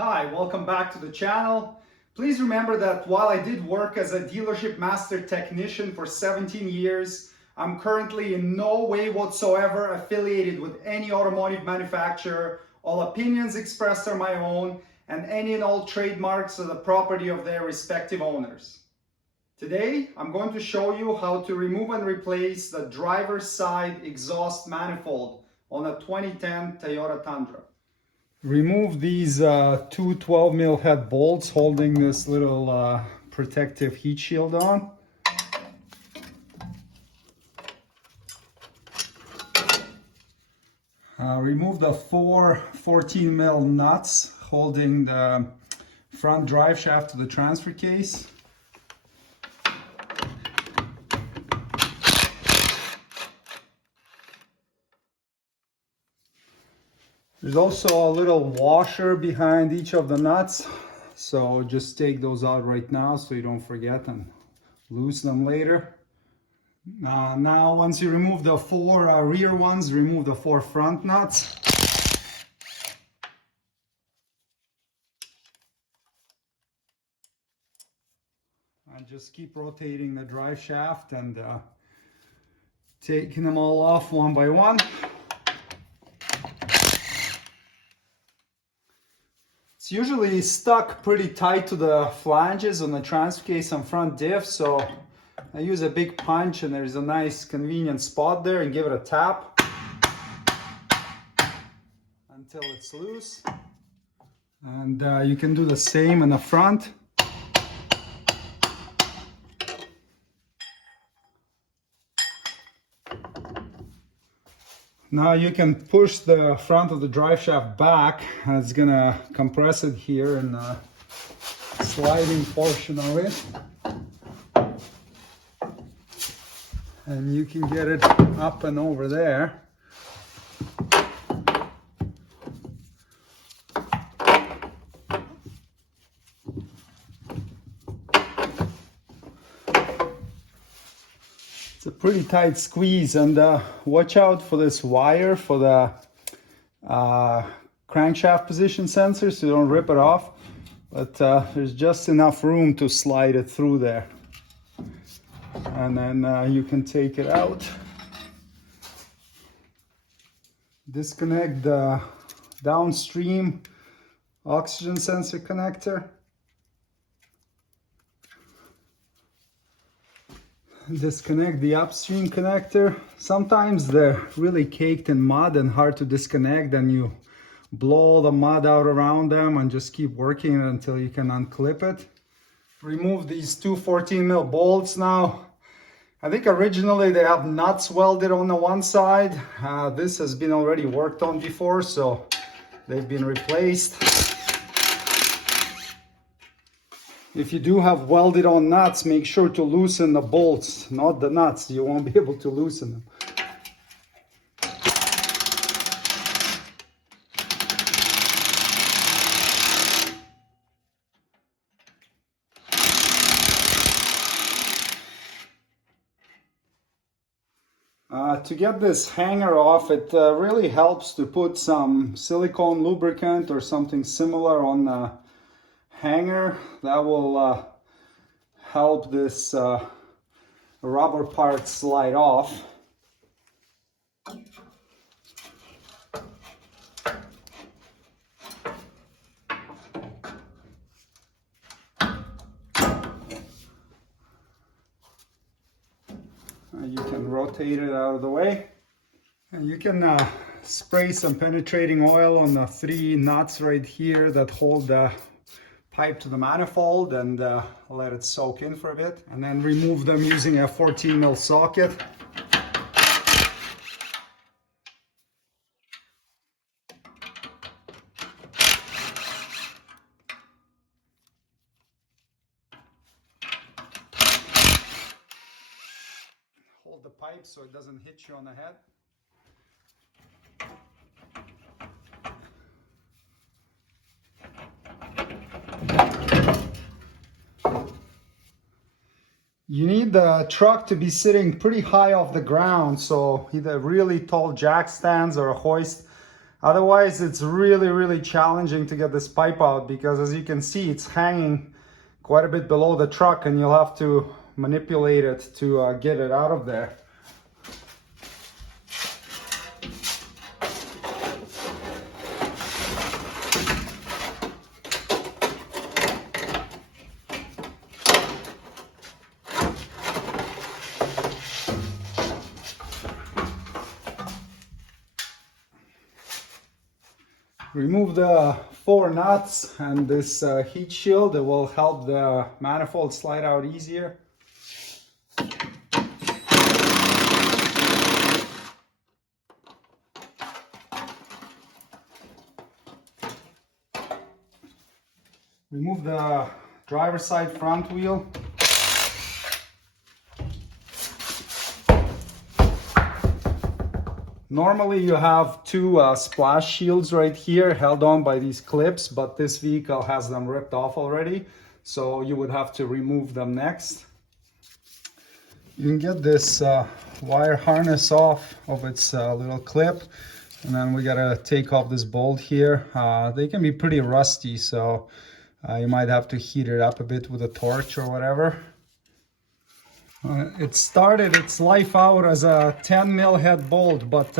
Hi, welcome back to the channel. Please remember that while I did work as a dealership master technician for 17 years, I'm currently in no way whatsoever affiliated with any automotive manufacturer. All opinions expressed are my own, and any and all trademarks are the property of their respective owners. Today, I'm going to show you how to remove and replace the driver's side exhaust manifold on a 2010 Toyota Tundra. Remove these two 12mm head bolts holding this little protective heat shield on. Remove the four 14mm nuts holding the front drive shaft to the transfer case. There's also a little washer behind each of the nuts, so just take those out right now so you don't forget and loosen them later. Now once you remove the four rear ones, remove the four front nuts. And just keep rotating the drive shaft and taking them all off one by one. It's usually stuck pretty tight to the flanges on the transfer case and front diff, so I use a big punch and there's a nice convenient spot there and give it a tap until it's loose. And you can do the same in the front. Now you can push the front of the drive shaft back, and it's gonna compress it here in the sliding portion of it. And you can get it up and over there. It's a pretty tight squeeze, and watch out for this wire for the crankshaft position sensor so you don't rip it off. But there's just enough room to slide it through there. And then you can take it out. Disconnect the downstream oxygen sensor connector. Disconnect the upstream connector. Sometimes they're really caked in mud and hard to disconnect, and you blow all the mud out around them and just keep working it until you can unclip it. Remove these two 14mm bolts now. I think originally they have nuts welded on the one side. This has been already worked on before, so they've been replaced. If you do have welded on nuts, make sure to loosen the bolts, not the nuts. You won't be able to loosen them. To get this hanger off, it really helps to put some silicone lubricant or something similar on the hanger. That will help this rubber part slide off. You can rotate it out of the way. And you can spray some penetrating oil on the three nuts right here that hold the pipe to the manifold, and let it soak in for a bit, and then remove them using a 14mm socket. Hold the pipe so it doesn't hit you on the head. You need the truck to be sitting pretty high off the ground, so either really tall jack stands or a hoist Otherwise, it's really challenging to get this pipe out, because as you can see, it's hanging quite a bit below the truck, and you'll have to manipulate it to get it out of there. Remove the 4 nuts and this heat shield. It will help the manifold slide out easier. Remove the driver's side front wheel. Normally you have 2 splash shields right here held on by these clips, but this vehicle has them ripped off already, so you would have to remove them next. You can get this wire harness off of its little clip, and then we gotta take off this bolt here. They can be pretty rusty, so you might have to heat it up a bit with a torch or whatever. It started its life out as a 10 mil head bolt, but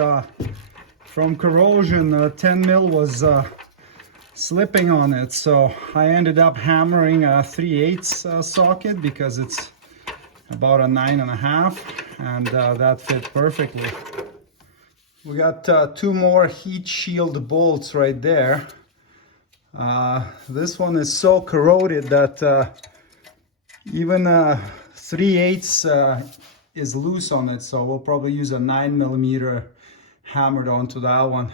from corrosion, 10 mil was slipping on it, so I ended up hammering a 3/8 socket, because it's about a 9.5, and that fit perfectly. We got 2 more heat shield bolts right there. This one is so corroded that even 3/8 is loose on it, so we'll probably use a 9mm hammered onto that one.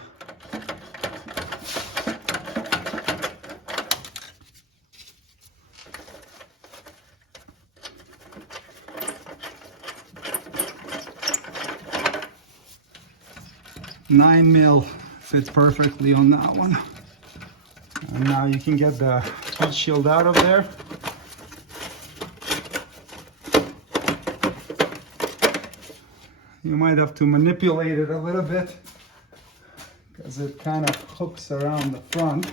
Nine mil fits perfectly on that one. And now you can get the heat shield out of there. You might have to manipulate it a little bit, because it kind of hooks around the front.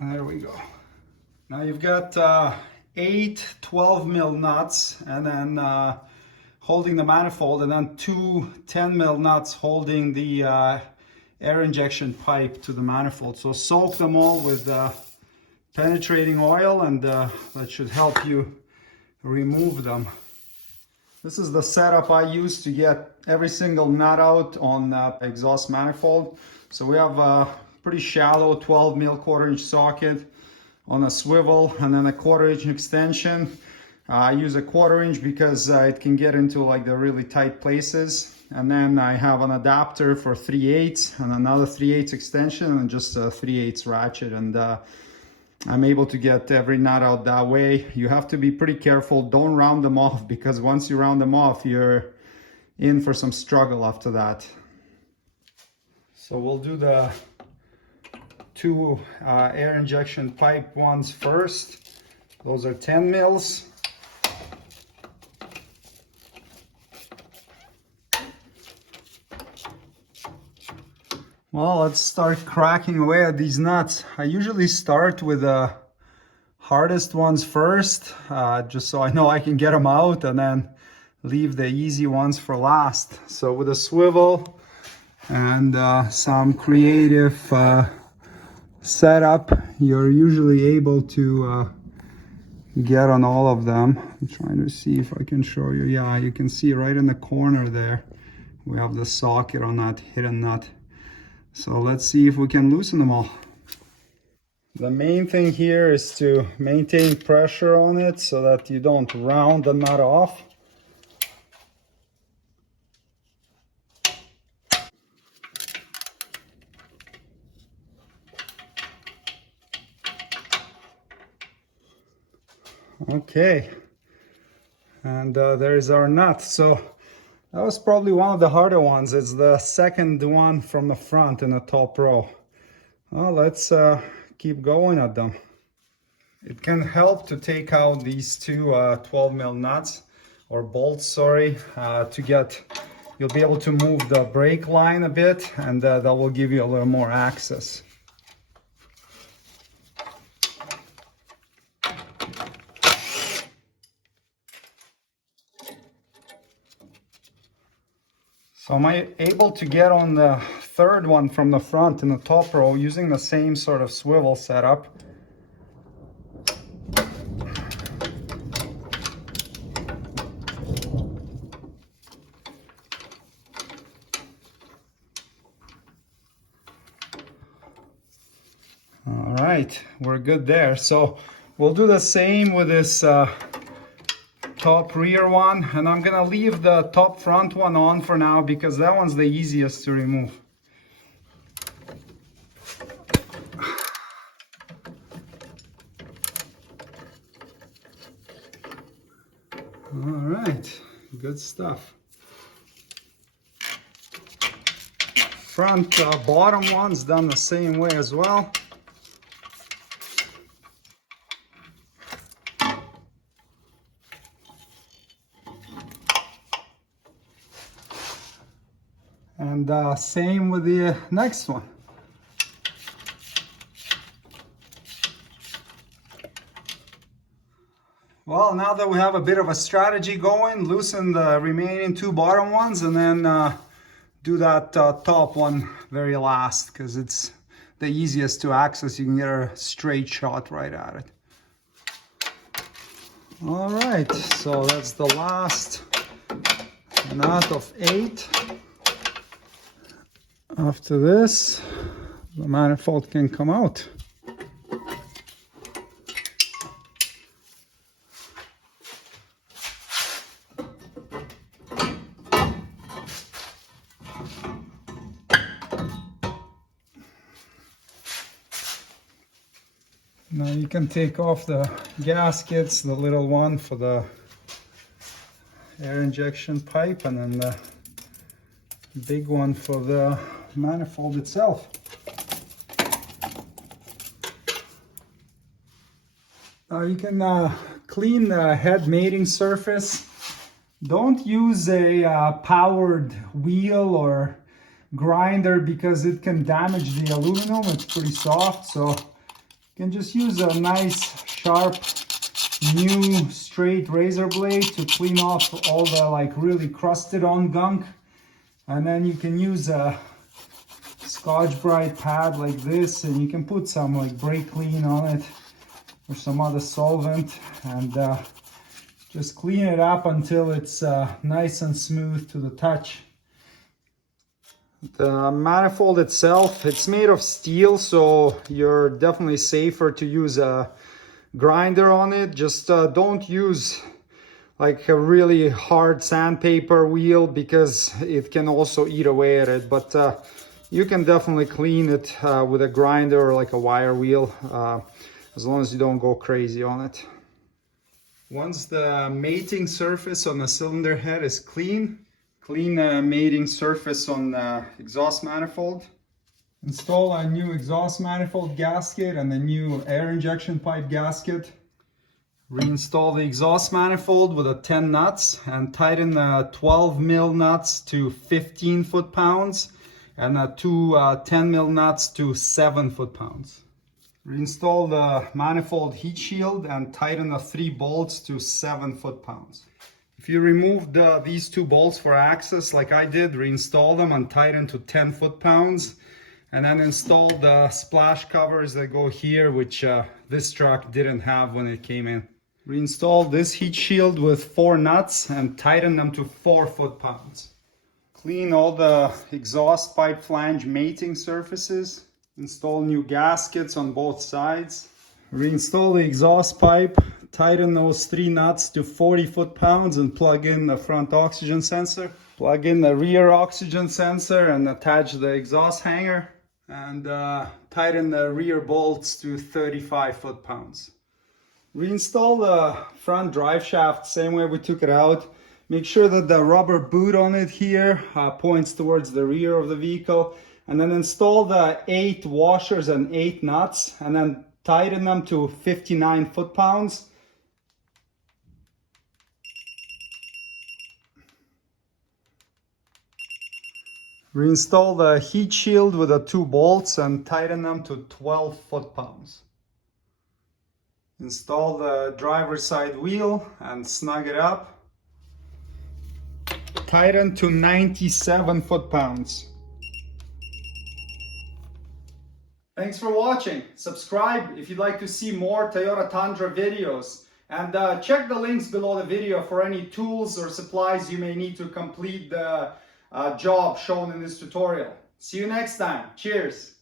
There we go. Now you've got 8 12mm nuts, and then holding the manifold, and then 2 10mm nuts holding the air injection pipe to the manifold. So soak them all with penetrating oil, and that should help you remove them. This is the setup I use to get every single nut out on the exhaust manifold. So we have a pretty shallow 12mm 1/4-inch socket on a swivel, and then a 1/4-inch extension. I use a 1/4-inch because it can get into like the really tight places. And then I have an adapter for 3/8 and another 3/8 extension, and just a 3/8 ratchet, and I'm able to get every nut out that way. You have to be pretty careful. Don't round them off, because once you round them off, you're in for some struggle after that. So we'll do the 2 air injection pipe ones first. Those are 10 mils. Well, let's start cracking away at these nuts. I usually start with the hardest ones first, just so I know I can get them out, and then leave the easy ones for last. So with a swivel and some creative setup, you're usually able to get on all of them. I'm trying to see if I can show you. Yeah, you can see right in the corner there, we have the socket on that hidden nut. So let's see if we can loosen them all. The main thing here is to maintain pressure on it so that you don't round the nut off. Okay, and there's our nut. So that was probably one of the harder ones. It's the second one from the front in the top row. Well, let's keep going at them. It can help to take out these two 12 mil nuts or bolts, sorry, you'll be able to move the brake line a bit, and that will give you a little more access. So am I able to get on the third one from the front in the top row using the same sort of swivel setup? All right, we're good there. So we'll do the same with this top rear one, and I'm gonna leave the top front one on for now because that one's the easiest to remove. All right, good stuff. Front bottom one's done the same way as well. And same with the next one. Well, now that we have a bit of a strategy going, loosen the remaining two bottom ones and then do that top one very last, because it's the easiest to access. You can get a straight shot right at it. All right, so that's the last nut of 8. After this, the manifold can come out. Now you can take off the gaskets, the little one for the air injection pipe, and then the big one for the manifold itself. Now you can clean the head mating surface. Don't use a powered wheel or grinder because it can damage the aluminum. It's pretty soft, so you can just use a nice sharp new straight razor blade to clean off all the really crusted on gunk. And then you can use a Scotch-Brite pad like this, and you can put some brake clean on it or some other solvent, and just clean it up until it's nice and smooth to the touch. The manifold itself, it's made of steel, so you're definitely safer to use a grinder on it. Just don't use a really hard sandpaper wheel because it can also eat away at it, but you can definitely clean it with a grinder or a wire wheel, as long as you don't go crazy on it. Once the mating surface on the cylinder head is clean the mating surface on the exhaust manifold. Install a new exhaust manifold gasket and the new air injection pipe gasket. Reinstall the exhaust manifold with 10 nuts and tighten the 12 mil nuts to 15 foot-pounds and two 10 mil nuts to 7 foot-pounds. Reinstall the manifold heat shield and tighten the 3 bolts to 7 foot-pounds. If you removed these 2 bolts for access like I did, reinstall them and tighten to 10 foot-pounds. And then install the splash covers that go here, which this truck didn't have when it came in. Reinstall this heat shield with 4 nuts and tighten them to 4 foot-pounds. Clean all the exhaust pipe flange mating surfaces. Install new gaskets on both sides. Reinstall the exhaust pipe. Tighten those 3 nuts to 40 foot-pounds and plug in the front oxygen sensor. Plug in the rear oxygen sensor and attach the exhaust hanger. And tighten the rear bolts to 35 foot-pounds. Reinstall the front drive shaft same way we took it out. Make sure that the rubber boot on it here points towards the rear of the vehicle. And then install the 8 washers and 8 nuts, and then tighten them to 59 foot-pounds. Reinstall the heat shield with the 2 bolts and tighten them to 12 foot-pounds. Install the driver's side wheel and snug it up. Tighten to 97 foot-pounds. Thanks for watching. Subscribe if you'd like to see more Toyota Tundra videos. And check the links below the video for any tools or supplies you may need to complete the job shown in this tutorial. See you next time. Cheers.